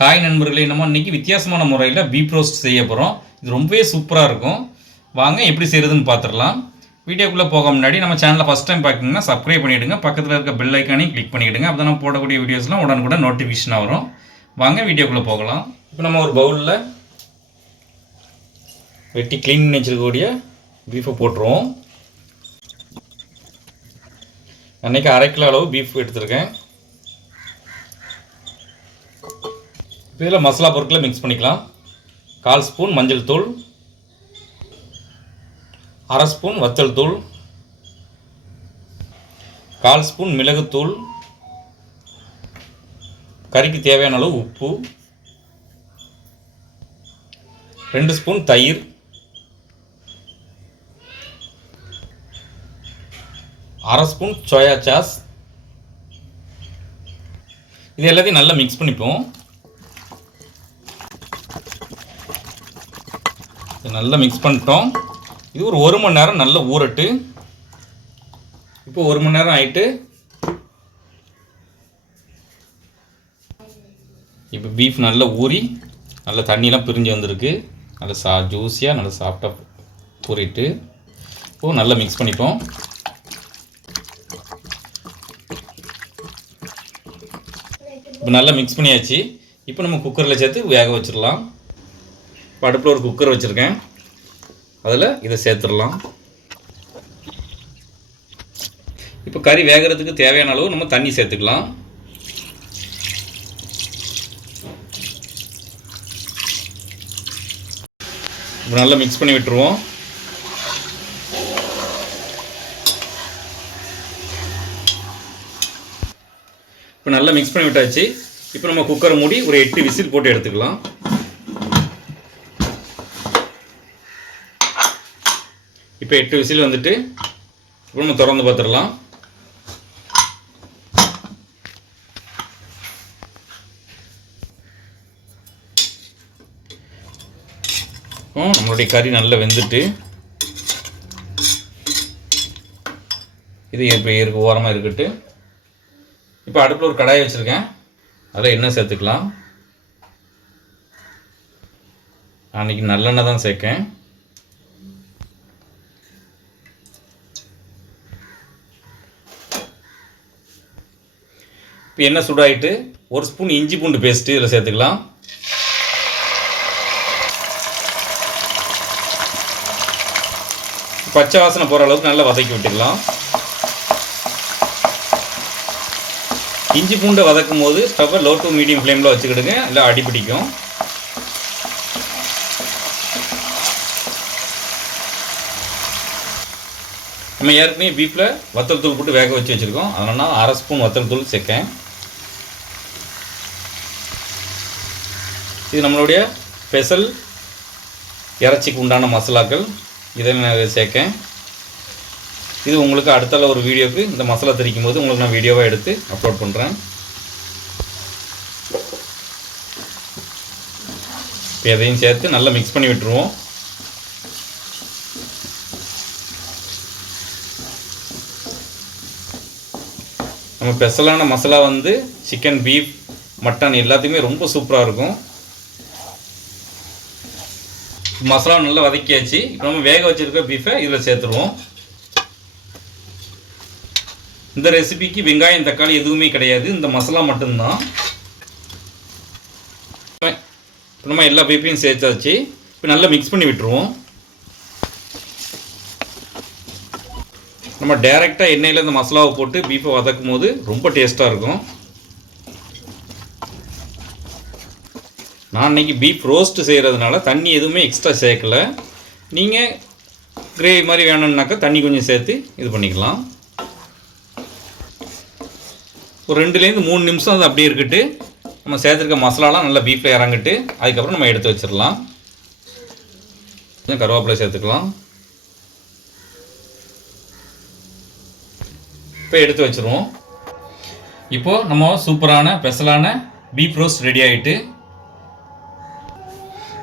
Hi நண்பர்களே நம்ம இன்றைக்கி வித்தியாசமான முறையில் பீப் ரோஸ்ட் செய்ய போகிறோம் இது ரொம்பவே சூப்பராக இருக்கும். வாங்க எப்படி செய்கிறதுன்னு பார்த்துடலாம் வீடியோக்குள்ளே போக முன்னாடி நம்ம சேனலை ஃபஸ்ட் டைம் பார்க்குறீங்கன்னா சப்ஸ்கிரைப் பண்ணிவிடுங்க பக்கத்தில் இருக்க பெல் ஐக்கானையும் கிளிக் பண்ணிவிடுங்க அப்போ நம்ம போடக்கூடிய வீடியோஸ்லாம் உடனுக்குடன் நோட்டிஃபிகேஷனாக வரும். வாங்க வீடியோக்குள்ளே போகலாம். இப்போ நம்ம ஒரு பவுலில் வெட்டி க்ளீன் பண்ணி வச்சிருக்கக்கூடிய பீஃபை போட்டுருவோம். அன்றைக்கி அரை கிலோ அளவு பீஃப் எடுத்திருக்கேன். இதில் மசாலா பொருட்களை மிக்ஸ் பண்ணிக்கலாம். கால் ஸ்பூன் மஞ்சள் தூள். அரை ஸ்பூன் வத்தல் தூள். கால் ஸ்பூன் மிளகுத்தூள் கறிக்கு தேவையான அளவு உப்பு. ரெண்டு ஸ்பூன் தயிர். அரை ஸ்பூன் சோயா சாஸ் இது எல்லாத்தையும் நல்லா மிக்ஸ் பண்ணிப்போம். இது நல்லா மிக்ஸ் பண்ணிட்டோம். இது ஒரு ஒரு மணி நேரம் நல்லா ஊறட்டு. இப்போ ஒரு மணி நேரம் ஆயிட்டு இப்போ பீஃப் நல்லா ஊறி நல்லா தண்ணியெலாம் பிரிஞ்சு வந்திருக்கு. நல்லா சா ஜூஸியாக நல்லா சாஃப்டாக ஊறிட்டு இப்போ நல்லா மிக்ஸ் பண்ணிப்போம் இப்போ நல்லா மிக்ஸ் பண்ணியாச்சு. இப்போ நம்ம குக்கரில் சேர்த்து வேக வச்சிடலாம். இப்போ அடுப்பில் ஒரு குக்கர் வச்சுருக்கேன். அதில் இதை சேர்த்துடலாம். இப்போ கறி வேகிறதுக்கு தேவையான அளவு நம்ம தண்ணி சேர்த்துக்கலாம். இப்போ நல்லா மிக்ஸ் பண்ணி விட்டுருவோம். இப்போ நல்லா மிக்ஸ் பண்ணி விட்டாச்சு. இப்போ நம்ம குக்கரை மூடி ஒரு எட்டு விசில் போட்டு எடுத்துக்கலாம். இப்போ எட்டு விசில் வந்துட்டு இப்போ நம்ம திறந்து பார்த்துடலாம். இப்போ நம்மளுடைய கறி நல்லா வெந்துட்டு. இது இப்போ இருக்கு ஓரமாக இருக்கட்டு. இப்போ அடுப்பில் ஒரு கடாயை வச்சுருக்கேன். அதில் எண்ணெய் சேர்த்துக்கலாம். அன்றைக்கி நல்லெண்ணெய் தான் சேர்க்கேன். இப்போ எண்ணெய் சூடாயிட்டு? ஒரு ஸ்பூன் இஞ்சி பூண்டு பேஸ்ட்டு இதில் சேர்த்துக்கலாம். பச்சை வாசனை போகிற அளவுக்கு நல்லா வதக்கி விட்டுக்கலாம். இஞ்சி பூண்டை வதக்கும் போது ஸ்டவ்வை லோ டு மீடியம் ஃப்ளேமில் வச்சுக்கிடுங்க. இல்லை அடி பிடிக்கும். நம்ம ஏற்கனவே பீஃபில் வத்தல் தூள் போட்டு வேக வச்சு வச்சுருக்கோம். அதனால் அரை ஸ்பூன் வத்தல் தூள் சேர்க்கேன். இது நம்மளுடைய ஸ்பெஷல் இறைச்சிக்கு உண்டான மசாலாக்கள். இதை நான் சேர்க்கேன். இது உங்களுக்கு அடுத்தால ஒரு வீடியோக்கு இந்த மசாலா திரிக்கும் போது உங்களுக்கு நான் வீடியோவாக எடுத்து அப்லோட் பண்ணுறேன் இப்போ எதையும் சேர்த்து நல்லா மிக்ஸ் பண்ணி விட்டுருவோம். நம்ம ஸ்பெஷலான மசாலா வந்து சிக்கன் பீஃப் மட்டன் எல்லாத்தையுமே ரொம்ப சூப்பராக இருக்கும். மசாலா நல்லா வதக்கியாச்சு. இப்போ நம்ம வேக வச்சுருக்க பீஃபை இதில் சேர்த்துருவோம். இந்த ரெசிபிக்கு வெங்காயம் தக்காளி எதுவுமே கிடையாது. இந்த மசாலா மட்டும்தான். இப்போ நம்ம எல்லா பீஃபையும் சேர்த்தாச்சு. இப்போ நல்லா மிக்ஸ் பண்ணி விட்டுருவோம். நம்ம டைரெக்டாக எண்ணெயில் இந்த மசாலாவை போட்டு பீஃபை வதக்கும் போது ரொம்ப டேஸ்ட்டாக இருக்கும். நான் இன்றைக்கி பீஃப் ரோஸ்ட்டு செய்கிறதுனால தண்ணி எதுவுமே எக்ஸ்ட்ரா சேர்க்கலை. நீங்கள் கிரேவி மாதிரி வேணும்னாக்கா தண்ணி கொஞ்சம் சேர்த்து இது பண்ணிக்கலாம். ஒரு ரெண்டுலேருந்து மூணு நிமிஷம் அது அப்படியே இருக்கட்டு. நம்ம சேர்த்துருக்க மசாலாலாம் நல்லா பீஃபில் இறங்கிட்டு. அதுக்கப்புறம் நம்ம எடுத்து வச்சிடலாம். கொஞ்சம் கருவேப்பிலை சேர்த்துக்கலாம். இப்போ எடுத்து வச்சுருவோம். இப்போது நம்ம சூப்பரான ஸ்பெஷலான பீஃப் ரோஸ்ட் ரெடி ஆகிட்டு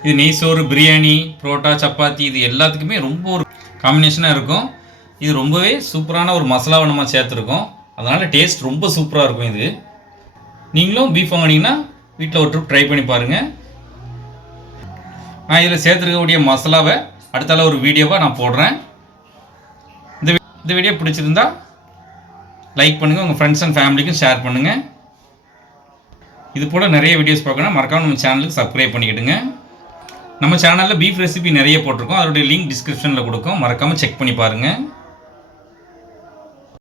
இது நெய் சோறு பிரியாணி புரோட்டா சப்பாத்தி இது எல்லாத்துக்குமே ரொம்ப ஒரு காம்பினேஷனாக இருக்கும். இது ரொம்பவே சூப்பரான ஒரு மசாலாவை நம்ம சேர்த்துருக்கோம். அதனால் டேஸ்ட் ரொம்ப சூப்பராக இருக்கும் இது. நீங்களும் பீஃப் வாங்கினீங்கன்னா வீட்டில் ஒரு ட்ரிப் ட்ரை பண்ணி பாருங்கள் நான் இதில் சேர்த்துருக்கக்கூடிய மசாலாவை அடுத்தால ஒரு வீடியோவாக நான் போடுறேன். இந்த இந்த வீடியோ பிடிச்சிருந்தா லைக் பண்ணுங்கள் உங்கள் ஃப்ரெண்ட்ஸ் அண்ட் ஃபேமிலிக்கும் ஷேர் பண்ணுங்கள் இது போல் நிறைய வீடியோஸ் பார்க்கணும் மறக்காம நம்ம சேனலுக்கு சப்ஸ்கிரைப் பண்ணிக்கிடுங்க. நம்ம சேனலில் பீஃப் ரெசிபி நிறைய போட்டிருக்கோம். அதோடைய லிங்க் டிஸ்கிரிப்ஷனில் கொடுக்கும். மறக்காமல் செக் பண்ணி பாருங்கள்